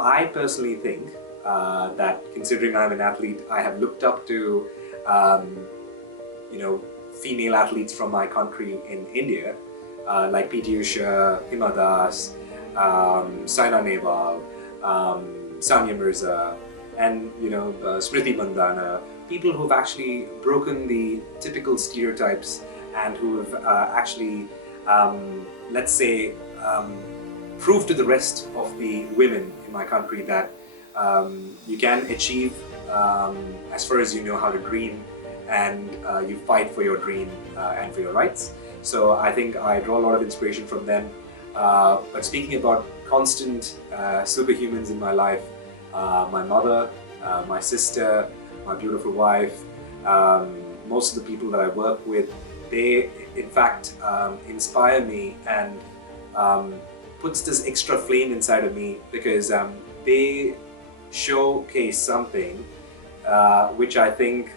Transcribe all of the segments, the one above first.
Now, I personally think that considering I'm an athlete, I have looked up to, female athletes from my country in India, like PT Usha, Hima Das, Saina Nehwal, Sania Mirza, and Smriti Mandhana, people who've actually broken the typical stereotypes and who have actually, let's say, proved to the rest of the women in my country that you can achieve as far as you know how to dream, and you fight for your dream and for your rights. So I think I draw a lot of inspiration from them. But speaking about constant superhumans in my life, my mother, my sister, my beautiful wife, most of the people that I work with, they in fact inspire me and puts this extra flame inside of me, because they showcase something which I think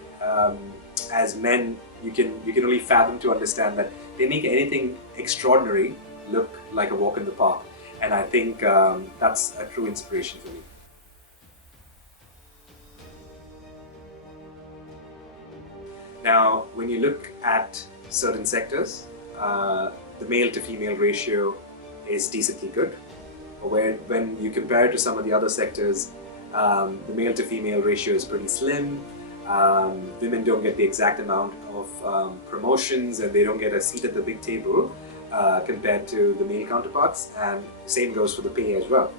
as men you can only fathom to understand, that they make anything extraordinary look like a walk in the park. And I think that's a true inspiration for me. Now, when you look at certain sectors, the male to female ratio is decently good. When you compare it to some of the other sectors, the male to female ratio is pretty slim. Women don't get the exact amount of promotions, and they don't get a seat at the big table compared to the male counterparts, and same goes for the pay as well.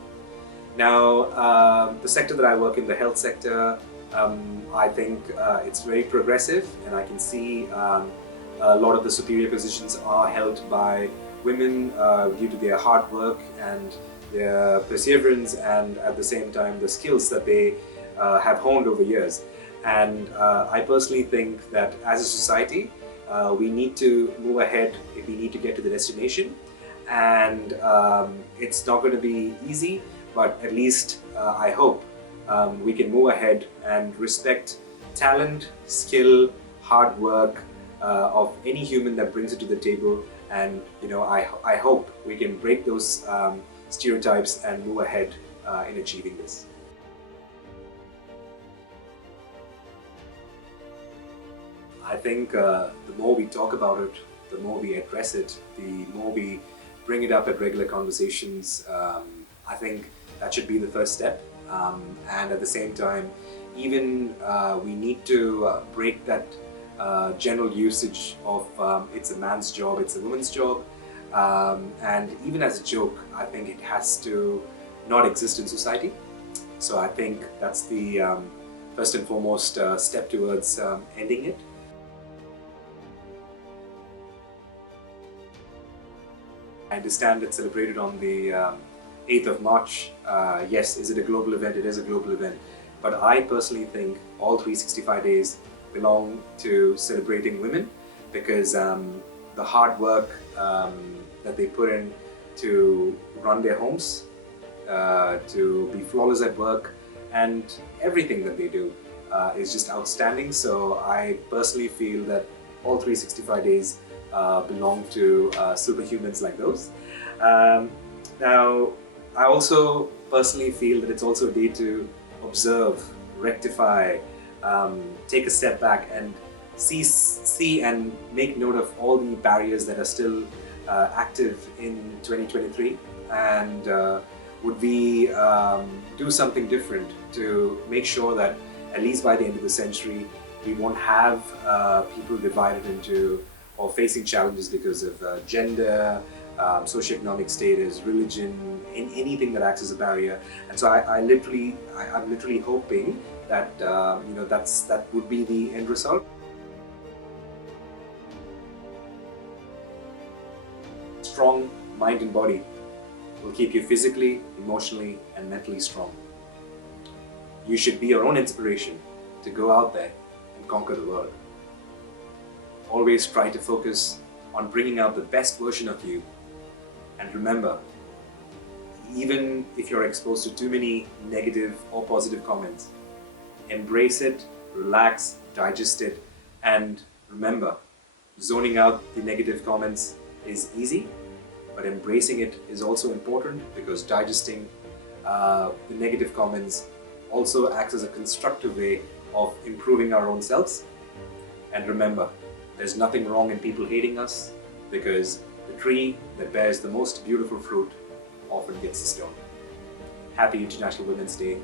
Now, the sector that I work in, the health sector, I think it's very progressive, and I can see a lot of the superior positions are held by women due to their hard work and their perseverance, and at the same time the skills that they have honed over years. And I personally think that as a society, we need to move ahead if we need to get to the destination. And it's not going to be easy, but at least I hope we can move ahead and respect talent, skill, hard work of any human that brings it to the table. And I hope we can break those stereotypes and move ahead in achieving this. I think the more we talk about it, the more we address it, the more we bring it up at regular conversations, I think that should be the first step. And at the same time, even we need to break that general usage of it's a man's job, it's a woman's job. And even as a joke, I think it has to not exist in society. So I think that's the first and foremost step towards ending it. I understand it's celebrated on the 8th of March. Yes, is it a global event? It is a global event. But I personally think all 365 days belong to celebrating women, because the hard work that they put in to run their homes, to be flawless at work, and everything that they do is just outstanding. So I personally feel that all 365 days belong to superhumans like those. Now, I also personally feel that it's also a day to observe, rectify, take a step back and see and make note of all the barriers that are still active in 2023, and would we do something different to make sure that at least by the end of the century we won't have people divided into or facing challenges because of gender, socioeconomic status, religion, anything that acts as a barrier. And so I'm literally hoping that that would be the end result. Strong mind and body will keep you physically, emotionally, and mentally strong. You should be your own inspiration to go out there and conquer the world. Always try to focus on bringing out the best version of you. And remember, even if you're exposed to too many negative or positive comments, embrace it, relax, digest it, and remember, zoning out the negative comments is easy, but embracing it is also important, because digesting the negative comments also acts as a constructive way of improving our own selves. And remember, there's nothing wrong in people hating us, because the tree that bears the most beautiful fruit often gets the stone. Happy International Women's Day.